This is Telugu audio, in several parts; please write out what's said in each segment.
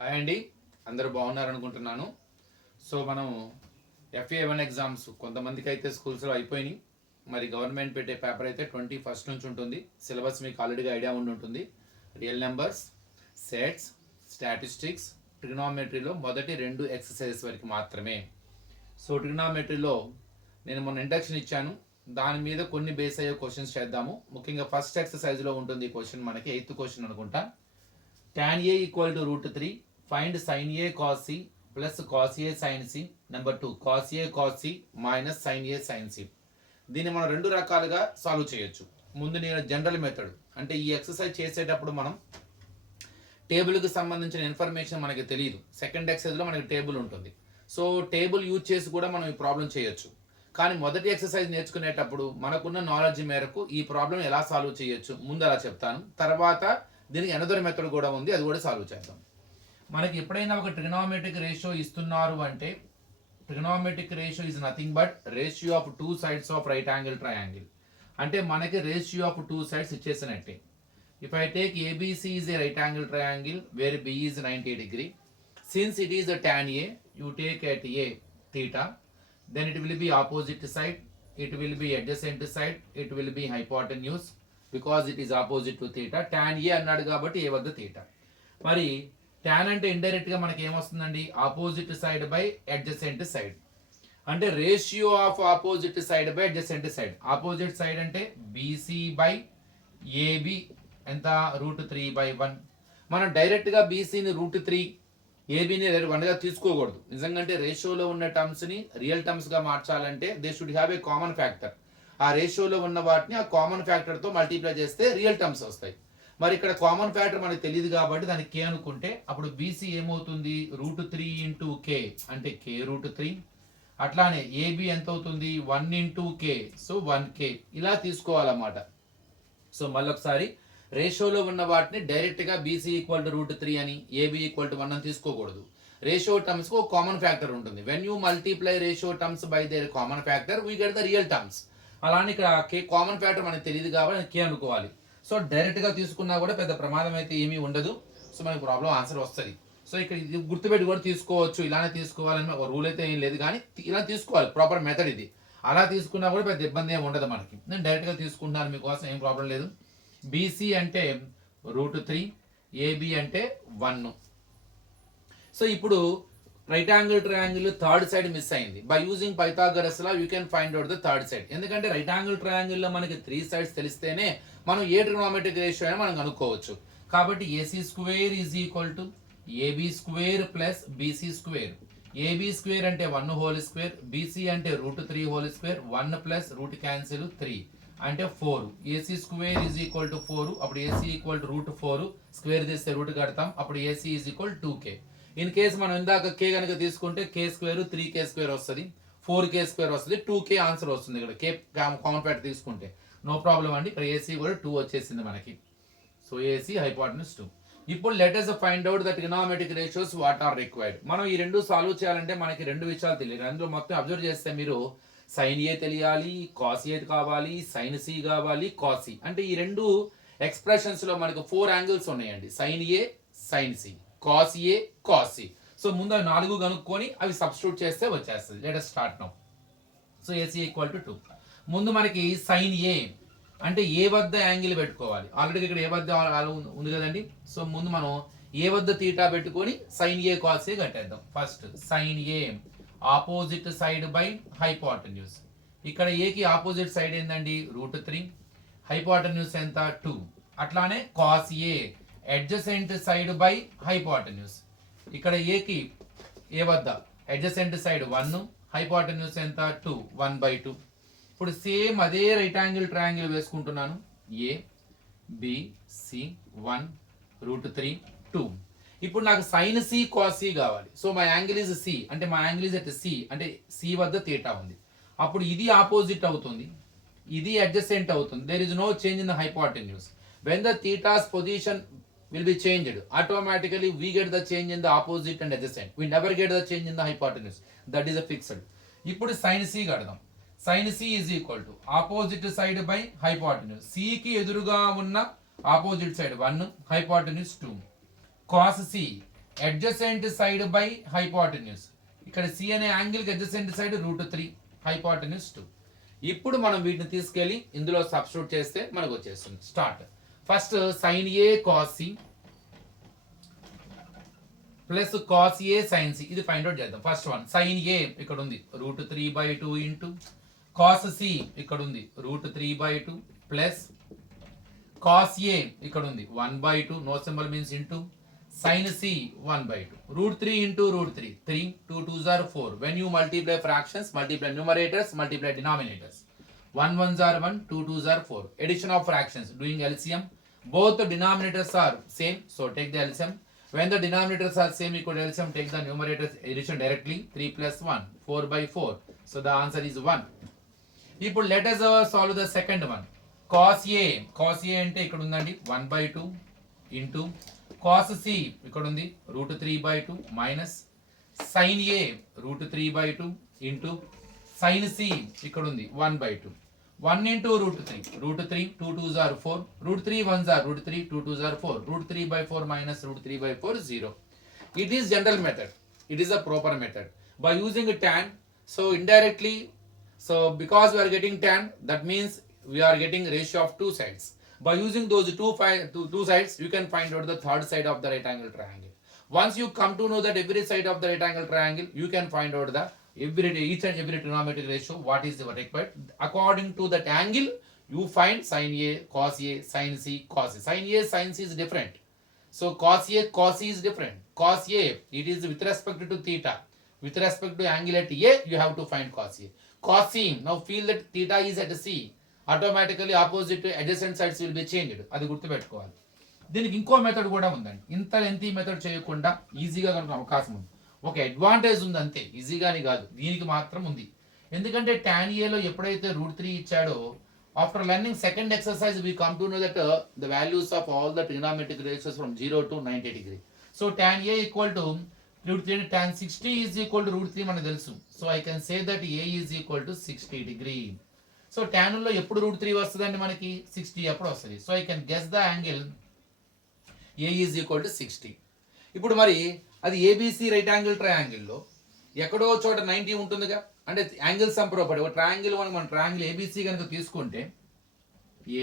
హాయ్ అండి, అందరూ బాగున్నారనుకుంటున్నాను. సో మనం FA1 ఎగ్జామ్స్ కొంతమందికి అయితే స్కూల్స్లో అయిపోయినాయి. మరి గవర్నమెంట్ పెట్టే పేపర్ అయితే 21 నుంచి ఉంటుంది. సిలబస్ మీకు ఆల్రెడీగా ఐడియా ఉండి ఉంటుంది. రియల్ నెంబర్స్, సెట్స్, స్టాటిస్టిక్స్, ట్రిగ్నామెట్రీలో మొదటి 2 ఎక్సర్సైజెస్ వరకు మాత్రమే. సో ట్రిగ్నామెట్రీలో నేను మొన్న ఇండక్షన్ ఇచ్చాను, దాని మీద కొన్ని బేస్ అయ్యే క్వశ్చన్స్ చేద్దాము. ముఖ్యంగా ఫస్ట్ ఎక్సర్సైజ్లో ఉంటుంది ఈ క్వశ్చన్, మనకి 8th క్వశ్చన్ అనుకుంటా. tan A equal to √3, find sin A cos C plus cos A sin C. Number 2 cos A cos C minus sin A sin C. దీన్ని మనం రెండు రకాలుగా సాల్వ్ చేయొచ్చు. ముందు నేను జనరల్ మెథడ్, అంటే ఈ ఎక్సర్సైజ్ చేసేటప్పుడు మనం టేబుల్కి సంబంధించిన ఇన్ఫర్మేషన్ మనకి తెలియదు. సెకండ్ ఎక్సర్సైజ్లో మనకి టేబుల్ ఉంటుంది. సో టేబుల్ యూజ్ చేసి కూడా మనం ఈ ప్రాబ్లం చేయొచ్చు. కానీ మొదటి ఎక్సర్సైజ్ నేర్చుకునేటప్పుడు మనకున్న నాలెడ్జ్ మేరకు ఈ ప్రాబ్లం ఎలా సాల్వ్ చేయొచ్చు ముందు అలా చెప్తాను. తర్వాత దీనికి అనదర్ మెథడ్ కూడా ఉంది, అది కూడా సాల్వ్ చేద్దాం. మనకి ఎప్పుడైనా ఒక ట్రిగ్నోమెట్రిక్ రేషియో ఇస్తున్నారు అంటే trigonometric ratio is nothing but ratio of 2 sides of right angle triangle. అంటే మనకి రేషియో ఆఫ్ 2 సైడ్స్ ఇచ్చేసినట్టే. If I take ABC is a right angle triangle where B is 90 degree, since it is tan A, you take at A theta, then it will be opposite side, it will be adjacent side, it will be hypotenuse because it is opposite to theta. tan A అన్నాడు కాబట్టి A వద్ద theta. మరి tan అంటే ఇండైరెక్ట్ గా మనకి ఏమొస్తుందండి, opposite side by adjacent side. అంటే ratio of opposite side by adjacent side. Opposite side అంటే BC బై AB ఎంత, √3/1. మనం డైరెక్ట్ గా BCని √3, ఏబీని 1గా తీసుకోకూడదు. నిజంగా అంటే రేషియోలో ఉన్న టర్మ్స్ ని రియల్ టర్మ్స్ గా మార్చాలంటే they should have a common factor. ఆ రేషియోలో ఉన్న వాటిని ఆ కామన్ ఫ్యాక్టర్ తో మల్టిప్లై చేస్తే రియల్ టర్మ్స్ వస్తాయి. మరి ఇక్కడ కామన్ ఫ్యాక్టర్ మనకు తెలియదు కాబట్టి దానికి K అనుకుంటే అప్పుడు BC ఏమవుతుంది, √3 × K అంటే K √3. అట్లానే AB ఎంత అవుతుంది, 1 × K, సో 1K. ఇలా తీసుకోవాలన్నమాట. సో మళ్ళొకసారి రేషియోలో ఉన్న వాటిని డైరెక్ట్ గా BC ఈక్వల్ టు √3 అని, AB ఈక్వల్ టు 1 అని తీసుకోకూడదు. రేషియో టర్మ్స్ కు ఒక కామన్ ఫ్యాక్టర్ ఉంటుంది. When you multiply ratio terms by their common factor we get the real terms. అలానే ఇక్కడ K కామన్ ఫ్యాక్టర్ మనకు తెలియదు కాబట్టి K అనుకోవాలి. సో డైరెక్ట్ గా తీసుకున్నా కూడా పెద్ద ప్రమాదం అయితే ఏమీ ఉండదు. సో మనకి ప్రాబ్లం ఆన్సర్ వస్తుంది. సో ఇక్కడ ఇది గుర్తుపెట్టి కూడా తీసుకోవచ్చు, ఇలానే తీసుకోవాలని ఒక రూల్ అయితే ఏం లేదు, కానీ ఇలా తీసుకోవాలి, ప్రాపర్ మెథడ్ ఇది. అలా తీసుకున్నా కూడా పెద్ద ఇబ్బంది ఏమి ఉండదు మనకి. నేను డైరెక్ట్ గా తీసుకుంటున్నాను మీకోసం, ఏం ప్రాబ్లం లేదు. BC అంటే √3, AB అంటే 1. సో ఇప్పుడు right angle triangle third side miss అయింది. By using Pythagoras law you can find out the third side. ఎందుకంటే రైట్ యాంగిల్ ట్రయాంగిల్ లో మనకి 3 సైడ్స్ తెలిస్తేనే మనం ఏ ట్రిగ్నోమెట్రిక్ రేషియో అయినా మనం కనుక్కోవచ్చు. కాబట్టి AC² is equal to AB² plus BC². AB² అంటే 1² BC అంటే √3², 1 ప్లస్ రూట్ క్యాన్సిల్ 3 అంటే 4. AC² is equal to 4. అప్పుడు AC ఈక్వల్ టు √4, స్క్వేర్ తీస్తే రూట్ కడతాం, అప్పుడు AC is equal 2K. In case మనం ఇందాక K కనుక తీసుకుంటే K² 3K² వస్తుంది, 4K² వస్తుంది, 2K ఆన్సర్ వస్తుంది. ఇక్కడ K కామన్ ఫ్యాక్టర్ తీసుకుంటే నో ప్రాబ్లం అండి. ఇక్కడ AC కూడా 2 వచ్చేసింది మనకి. So AC hypotenuse 2. ఇప్పుడు let us find out the trigonometric ratios what are required. మనం ఈ రెండు సాల్వ్ చేయాలంటే మనకి 2 విషయాలు తెలియాలి. అందులో మొత్తం అబ్జర్వ్ చేస్తే మీరు sin A తెలియాలి, cos A కావాలి, sin C కావాలి, cos C. అంటే ఈ రెండు ఎక్స్ప్రెషన్స్ లో మనకు 4 యాంగిల్స్ ఉన్నాయండి. sin A, sin C, cos A, cos C. So ముందు అవి 4 కనుక్కొని అవి సబ్స్టిట్యూట్ చేస్తే వచ్చేస్తుంది. Let us start now. So AC equal to 2. ముందు మనకి sin A అంటే ఏ వద్ద యాంగిల్ పెట్టుకోవాలి. ఆల్రెడీ ఇక్కడ ఏ వద్ద ఉంది కదండి. సో ముందు మనం ఏ వద్ద తీటా పెట్టుకొని sin A cos A కట్టేద్దాం. First sin A opposite side by hypotenuse. ఇక్కడ A కి ఆపోజిట్ సైడ్ ఏందండి, √3, హైపోటెన్యూస్ ఎంత 2. అట్లానే cos A adjacent side by hypotenuse. ఇక్కడ A కి ఏ వద్ద అడ్జసెంట్ సైడ్ 1, హైపోటెన్యూస్ ఎంత 2, 1/2. ఇప్పుడు సేమ్ అదే రైట్ యాంగిల్ ట్రయాంగిల్ వేసుకుంటున్నాను. A B C 1 √3 2. ఇప్పుడు నాకు sin C cos C కావాలి. So my angle is C, అంటే my angle is at C, అంటే C వద్ద తీటా ఉంది. అప్పుడు ఇది ఆపోజిట్ అవుతుంది, ఇది అడ్జసెంట్ అవుతుంది. There is no change in the hypotenuse. When the theta's position will be changed, automatically we get the change in the opposite and adjacent. We never get the change in the hypotenuse. That is a fixed. ఇప్పుడు sin C కడదాం. sin C is equal to opposite side by hypotenuse. C కి ఎదురుగా ఉన్న opposite side 1, hypotenuse 2. cos C adjacent side by hypotenuse. ఇక్కడ సి అనే యాంగిల్కి అడ్జసెంట్ సైడ్ √3, హైపోటెన్యూస్ 2. ఇప్పుడు మనం వీటిని తీసుకెళ్ళి ఇందులో సబ్స్టిట్యూట్ చేస్తే మనకు వచ్చేస్తుంది. Start. First sine A cos C plus cos A sine C, ఇది ఫైండ్ అవుట్ చేద్దాం. ఫస్ట్ వన్ సైన్ ఏ ఇక్కడ ఉంది √3/2 ఇంటూ కాస్ సి ఇక్కడ ఉంది √3/2 ప్లస్ కాస్ ఏ ఇక్కడ ఉంది 1/2, no symbol means into sine C 1/2. √3 into √3, 3, 2 2s are 4. When you multiply fractions, multiply numerators, multiply denominators. 1 1s are 1, 2 2s are 4. Addition of fractions, doing LCM. Both the denominators are same, so take the LCM. When the denominators are same, equal to LCM, take the numerators addition directly. 3 plus 1, 4/4. So the answer is 1. ఇప్పుడు let us solve the second one. Cos A అంటే ఇక్కడ ఉందండి 1/2 ఇంటూ కాస్ సి ఇక్కడ ఉంది √3/2 మైనస్ సైన్ ఏ √3/2 ఇంటూ సైన్ సి ఇక్కడ ఉంది 1/2. 1 into √3, 2 2s are 4, √3 1s are √3, 2 2s are 4, √3/4 minus √3/4 0. It is general method. It is a proper method. By using tan, so indirectly, so because we are getting tan, that means we are getting ratio of two sides. By using those two sides, you can find out the third side of the right angle triangle. Once you come to know that every side of the right angle triangle, you can find out the each and every trigonometric ratio, what is required. According to that angle, you find sin A, cos A, sin C, cos A. Sin A, sin C is different. So cos A, cos C is different. Cos A, it is with respect to theta. With respect to angle at A, you have to find cos A. Cos C, now feel that theta is at C. Automatically opposite adjacent sides will be changed. అది గుర్తుపెట్టుకోవాలి. దీనికి ఇంకో మెథడ్ కూడా ఉందండి. ఇంత లెంతీ మెథడ్ చేయకుండా ఈజీగా కనుక అవకాశం ఉంది. ఒక అడ్వాంటేజ్ ఉంది అంతే, ఈజీగాని కాదు, దీనికి మాత్రం ఉంది. ఎందుకంటే tan A లో ఎప్పుడైతే √3 ఇచ్చాడో, after learning second exercise we come to know that the values of all the trigonometric ratios from 0 to 90 degree. So tan A equal to √3, tan 60 is equal to √3 మనకు తెలుసు. So I can say that A is equal to 60 degree. So tan లో ఎప్పుడు √3 వస్తుందండి మనకి 60 అప్పుడు వస్తుంది. So I can guess the angle A is equal to 60. ఇప్పుడు మరి అది ఏబిసి రైట్ యాంగిల్ ట్రయాంగిల్లో ఎక్కడో చోట 90 ఉంటుందిగా, అంటే యాంగిల్ సమ్ ప్రాపర్టీ. ఒక ట్రయాంగిల్ మన ట్రయాంగిల్ ఏబిసి కనుక తీసుకుంటే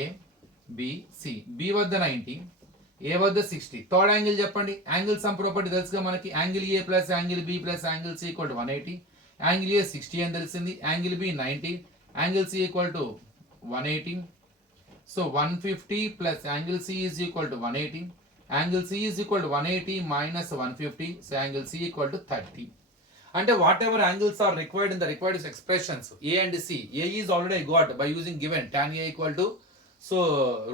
ఏబిసి, బి వద్ద 90, ఏ వద్ద 60. థర్డ్ యాంగిల్ చెప్పండి. యాంగిల్ సమ్ ప్రాపర్టీ తెలుసుగా మనకి. Angle A plus angle B plus angle C equal to 180. Angle A 60 అని తెలిసింది, angle B 90, angle C equal to 180. So 150 plus angle C is equal to 180. Angle C is equal to 180 minus 150. So angle C equal to 30. And whatever angles are required in the required expressions A and C. A is already got by using given tan A equal to so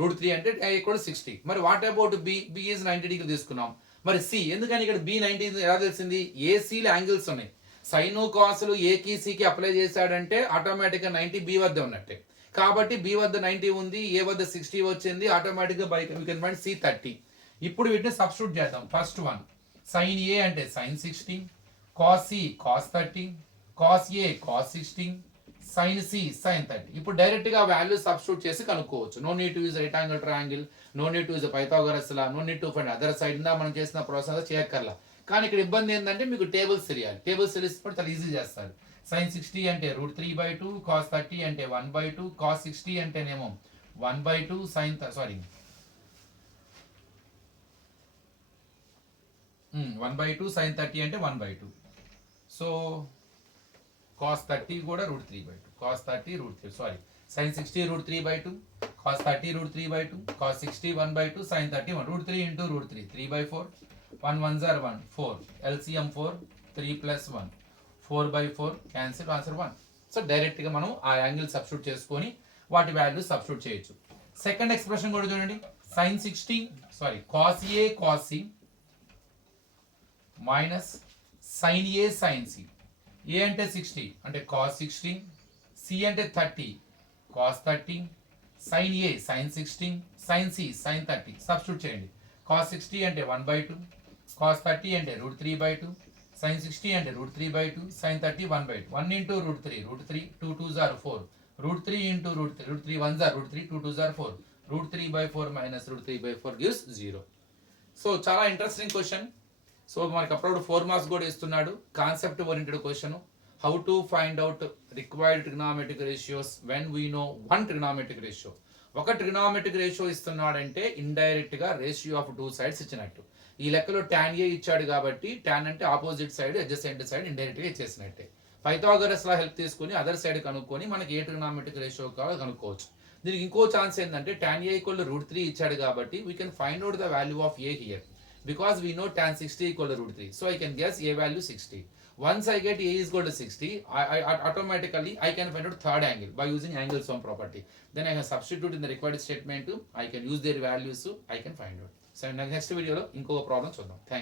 √3 అంటే A equal to 60. మరి what about B? B is 90 degree తీసుకున్నాం. మరి C ఎందుకని ఇక్కడ B 90 ఎలా తెలిసింది? AC లో యాంగిల్స్ ఉన్నాయి. సైను కాసులు ఏకి సికి అప్లై చేశాడంటే ఆటోమేటిక్గా 90 బి వద్ద ఉన్నట్టే. కాబట్టి బి వద్ద 90 ఉంది, ఏ వద్ద 60 వచ్చింది, ఆటోమేటిక్గా by you can find C 30. ఇప్పుడు వీటిని సబ్స్టిట్యూట్ చేద్దాం. ఫస్ట్ వన్ సైన్ ఏ అంటే sine 60, cos C cos 30, cos A cos 16, sine C sine 30. ఇప్పుడు డైరెక్ట్గా వాల్యూ సబ్స్టిట్యూట్ చేసి కనుక్కోవచ్చు. No need to use right angle triangle, no need to use Pythagoras law, no need to find other side. ఇందా మనం చేసిన ప్రాసెస్ చేయక్కర్లా. కానీ ఇక్కడ ఇబ్బంది ఏంటంటే మీకు టేబుల్స్ తెలియాలి. టేబుల్స్ తెలిసినప్పుడు చాలా ఈజీ చేస్తారు. సైన్ 60 అంటే √3/2, కాస్ 30 అంటే 1/2, కాస్ 60 అంటేనేమో 1/2, సైన్ 1/2, సైన్ 30 అంటే 1/2. సో కాస్ 30 కూడా √3/2, cos 30 √3, sorry sine 60 √3/2, cos 30 √3/2, cos 60 1/2, sine 30 1. √3 into √3, 3/4. 1 1s are 1, 4, LCM 4, 3 plus 1, 4/4, cancel, answer 1. So డైరెక్ట్గా మనం ఆ యాంగిల్ సబ్స్టిట్యూట్ చేసుకొని వాటి వాల్యూ సబ్స్టిట్యూట్ చేయొచ్చు. సెకండ్ ఎక్స్ప్రెషన్ కూడా చూడండి. Sine 60 sorry cos A cos C minus sine A sine C. A అంటే 60 అంటే కాస్ 60, సి అంటే 30 cos 30, sine A sine 16, sine C sine 30. Substitute చేయండి. కాస్ 60 అంటే 1/2, కాస్ 30 అంటే √3/2, సైన్ 60 అంటే √3/2, sign 30 1/2. 1 into √3, √3, 2 2s are 4, √3 into √3, √3 1s are √3, 2 2s are 4, √3/4 minus √3/4 gives 0. So చాలా ఇంట్రెస్టింగ్ క్వశ్చన్. సో మనకి అప్పుడప్పుడు 4 మార్క్స్ కూడా ఇస్తున్నాడు. Concept oriented question, how to find out required trigonometric ratios when we know one trigonometric ratio. ఒక ట్రిగ్నామెట్రిక్ రేషియో ఇస్తున్నాడంటే ఇండైరెక్ట్ గా రేషియో ఆఫ్ టూ సైడ్స్ ఇచ్చినట్టు. ఈ లెక్కలో tan ఏ ఇచ్చాడు కాబట్టి tan అంటే opposite side adjacent side indirect గా ఇచ్చేసినట్టే. పైథాగరస్ లా హెల్ప్ తీసుకొని అదర్ సైడ్ కనుక్కొని మనకి ఏ ట్రిగ్నామెట్రిక్ రేషియో కావాలో కనుక్కోవచ్చు. దీనికి ఇంకో ఛాన్స్ ఏంటంటే tan ఏ ఈక్వల్ టు √3 ఇచ్చాడు కాబట్టి we can find out the value of A here because we know tan 60 equal to √3. So I can guess a value 60. Once I get a is equal to 60, I automatically I can find out third angle by using angle sum property. Then I can substitute in the required statement. I can use their values, so I can find out. So next video lo inko problem చూద్దాం. Thank you.